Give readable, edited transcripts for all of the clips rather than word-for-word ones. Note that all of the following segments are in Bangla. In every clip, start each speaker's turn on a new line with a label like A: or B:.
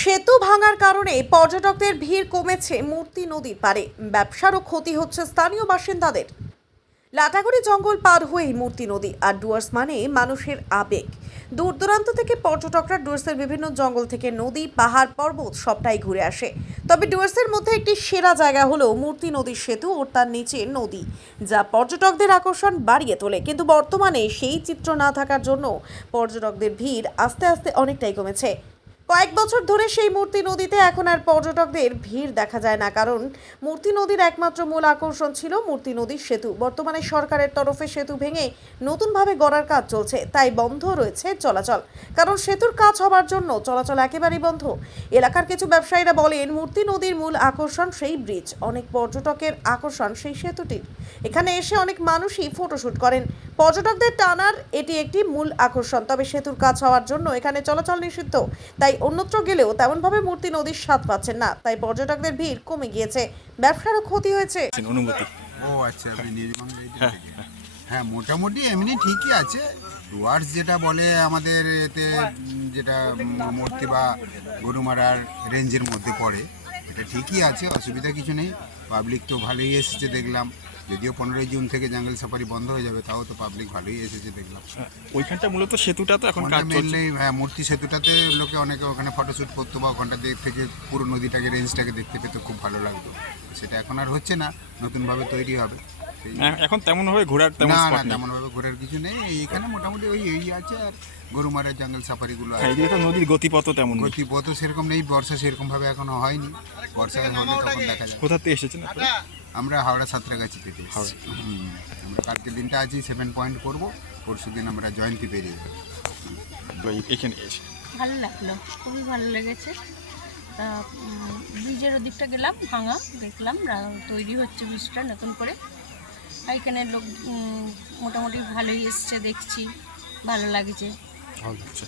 A: সেতু ভাঙার কারণে পর্যটকদের ভিড় কমেছে মূর্তি নদীর পাড়ে। ব্যবসারও ক্ষতি হচ্ছে স্থানীয় বাসিন্দাদের। লাটাগুড়ি জঙ্গল পার হয়েই মূর্তি নদী, আর ডুয়ার্স মানে মানুষের আবেগ। দূর দূরান্ত থেকে পর্যটকরা ডুয়ার্সের বিভিন্ন জঙ্গল থেকে নদী, পাহাড়, পর্বত সবটাই ঘুরে আসে। তবে ডুয়ার্সের মধ্যে একটি সেরা জায়গা হলো মূর্তি নদীর সেতু ও তার নিচে নদী, যা পর্যটকদের আকর্ষণ বাড়িয়ে তোলে। কিন্তু বর্তমানে সেই চিত্র না থাকার জন্য পর্যটকদের ভিড় আস্তে আস্তে অনেকটাই কমেছে। কয়েক বছর ধরে সেই মূর্তি নদীতে এখন আর পর্যটকদের ভিড় দেখা যায় না, কারণ মূর্তি নদীর একমাত্র মূল আকর্ষণ ছিল মূর্তি নদীর সেতু। বর্তমানে সরকারের তরফে সেতু ভেঙে নতুনভাবে গড়ার কাজ চলছে, তাই বন্ধ রয়েছে চলাচল। কারণ সেতুর কাজ হবার জন্য চলাচল একেবারেই বন্ধ। এলাকার কিছু ব্যবসায়ীরা বলেন, মূর্তি নদীর মূল আকর্ষণ সেই ব্রিজ, অনেক পর্যটকের আকর্ষণ সেই সেতুটির। এখানে এসে অনেক মানুষই ফটোশুট করেন। পর্যটকদের টানার এটি একটি মূল আকর্ষণ। তবে সেতুর কাজ হওয়ার জন্য এখানে চলাচল নিষিদ্ধ, তাই অন্যত্র গেলেও তেমনভাবে মূর্তি নদীর স্বাদ পাচ্ছেন না। তাই পর্যটকদের ভিড় কমে গিয়েছে, ব্যবসারও ক্ষতি হয়েছে।
B: অনুমতি
C: ও আচ্ছা, আপনি নির্মাণ থেকে। হ্যাঁ, মোটামুটি এমনি ঠিকই আছে। ডুয়ার্স যেটা বলে আমাদের এতে, যেটা মূর্তি বা গরুমারার রেঞ্জের মধ্যে পড়ে, এটা ঠিকই আছে, অসুবিধা কিছু নেই। পাবলিক তো ভালোই এসেছে দেখলাম। যদিও 15ই জুন থেকে জঙ্গল সাফারি বন্ধ হয়ে যাবে, তাও তো পাবলিক ভালোই এসেছে দেখলাম।
B: ওইখানটা মূলত সেতুটা তো এখন কাজ চলছে।
C: মেনলি হ্যাঁ, মূর্তি সেতুটাতে লোকে অনেকে ওখানে ফটোশ্যুট করতো বা ওখানটা থেকে পুরো নদীটাকে, রেঞ্জটাকে দেখতে পেতে খুব ভালো লাগতো। সেটা এখন আর হচ্ছে না, নতুনভাবে তৈরি হবে।
B: এখন তেমন ভাবে ঘোরার তেমন
C: না
B: স্পট
C: না,
B: নেই।
C: তেমন ভাবে ঘোরার কিছু নেই। এখানে মোটামুটি ওই এই আছে, আর গরুমারা জঙ্গল সাফারিগুলো আছে।
B: এদিকে তো নদীর গতিপথ তেমন নেই।
C: গতিপথ সেরকম নেই, বর্ষা সেরকম ভাবে এখনো হয়নি। বর্ষা হলে তখন দেখা যাবে।
B: কোথা থেকে এসেছেন আপনারা?
C: আমরা হাওড়া সাঁতরাগাছি থেকে এসেছি। আমরা কালকে দিনটা আছি 7 পয়েন্ট করব, পরশু দিন আমরা জয়ন্তী পেরিয়ে যাবো।
B: এখানে এসে
D: ভালো লাগলো, খুবই ভালো লেগেছে। তা ব্রিজের ওদিকটা গেলাম, ভাঙা দেখলাম, তৈরি হচ্ছে ব্রিজটা নতুন করে। এখানে লোক মোটামুটি ভালোই এসছে, দেখছি ভালো লাগছে।
B: ভালো লাগছে।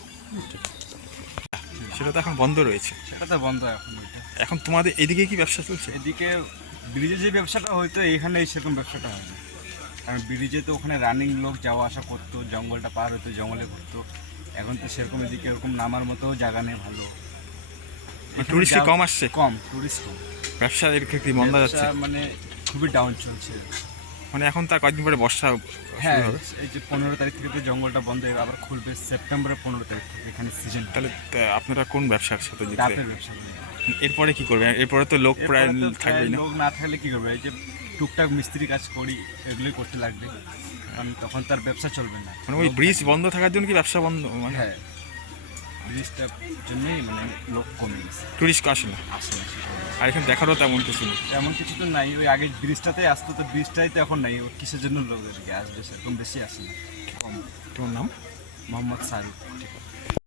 B: সেটা তো এখন বন্ধ রয়েছে।
E: সেটা তো বন্ধ এখন।
B: এখন তোমাদের এদিকে কি ব্যবসা চলছে?
E: এদিকে ব্রিজে যে ব্যবসাটা হয়তো এখানে সেরকম ব্যবসাটা হয় না, কারণ ব্রিজে তো ওখানে রানিং লোক যাওয়া আসা করতো, জঙ্গলটা পার হতো, জঙ্গলে ঘুরতো। এখন তো সেরকম এদিকে এরকম নামার মতো জায়গা নেই ভালো।
B: টুরিস্ট কম আসছে,
E: কম টুরিস্ট কম।
B: ব্যবসা এর ক্ষেত্রে বন্ধ যাচ্ছে,
E: মানে খুবই ডাউন চলছে।
B: মানে এখন তার কয়েকদিন পরে বর্ষা
E: হ্যাঁ,
B: শুরু হবে।
E: এই যে 15 তারিখ থেকে তো জঙ্গলটা বন্ধ হয়ে আবার খুলবে সেপ্টেম্বরের 15 তারিখ থেকে। এখানে সিজন,
B: তাহলে আপনারা কোন ব্যবসার সাথে যুক্ত?
E: ডাবের ব্যবসা করে।
B: এরপরে কি করবে? এরপরে তো লোক প্রায়
E: এরপরে তো
B: থাকবেই না।
E: লোক না থাকলে কি করবে? এই যে টুকটাক মিস্ত্রি কাজ করি, এগুলোই করতে লাগবে, কারণ তখন তার ব্যবসা চলবে না।
B: মানে ওই ব্রিজ বন্ধ থাকার জন্য কি ব্যবসা বন্ধ? মানে
E: হ্যাঁ, ব্রিজটার জন্যই মানে লোক কমে গেছে,
B: টুরিস্ট আসে না।
E: আসে না সেটা।
B: আর এখানে দেখারও তেমন কিছু নেই।
E: তেমন কিছু তো নাই, ওই আগে ব্রিজটাতেই আসতো, তো ব্রিজটাই তো এখন নাই। ও কিসের জন্য লোক এদিকে আসবে? সেরকম বেশি আসে না, কম।
B: তোমার নাম?
E: মোহাম্মদ শাহরুখ।